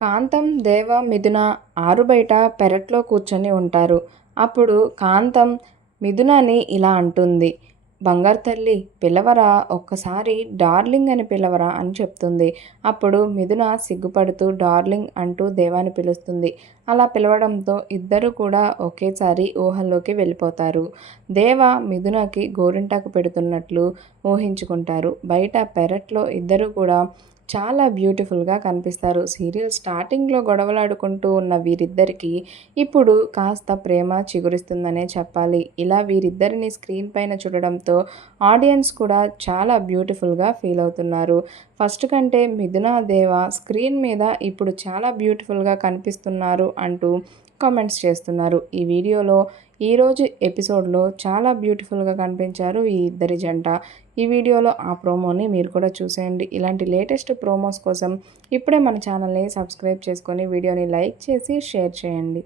కాంతం దేవ మిథున ఆరు బయట పెరట్లో కూర్చొని ఉంటారు. అప్పుడు కాంతం మిథునని ఇలా అంటుంది. బంగారు తల్లి పిలవరా? ఒక్కసారి డార్లింగ్ అని పిలవరా? అని చెప్తుంది. అప్పుడు మిథున సిగ్గుపడుతూ డార్లింగ్ అంటూ దేవాని పిలుస్తుంది. అలా పిలవడంతో ఇద్దరు కూడా ఒకేసారి ఊహల్లోకి వెళ్ళిపోతారు. దేవ మిథునకి గోరింటాకు పెడుతున్నట్లు ఊహించుకుంటారు. బయట పెరట్లో ఇద్దరు కూడా చాలా బ్యూటిఫుల్గా కనిపిస్తారు. సీరియల్ స్టార్టింగ్లో గొడవలాడుకుంటూ ఉన్న వీరిద్దరికి ఇప్పుడు కాస్త ప్రేమ చిగురిస్తుందనే చెప్పాలి. ఇలా వీరిద్దరిని స్క్రీన్ పైన చూడడంతో ఆడియన్స్ కూడా చాలా బ్యూటిఫుల్గా ఫీల్ అవుతున్నారు. ఫస్ట్ కంటే మిథునా దేవ స్క్రీన్ మీద ఇప్పుడు చాలా బ్యూటిఫుల్గా కనిపిస్తున్నారు అంటూ కామెంట్స్ చేస్తున్నారు. ఈ వీడియోలో ఈరోజు ఎపిసోడ్లో చాలా బ్యూటిఫుల్గా కనిపించారు ఈ ఇద్దరి జంట. ఈ వీడియోలో ఆ ప్రోమోని మీరు కూడా చూసేయండి. ఇలాంటి లేటెస్ట్ ప్రోమోస్ కోసం ఇప్పుడే మన ఛానల్ని సబ్స్క్రైబ్ చేసుకొని వీడియోని లైక్ చేసి షేర్ చేయండి.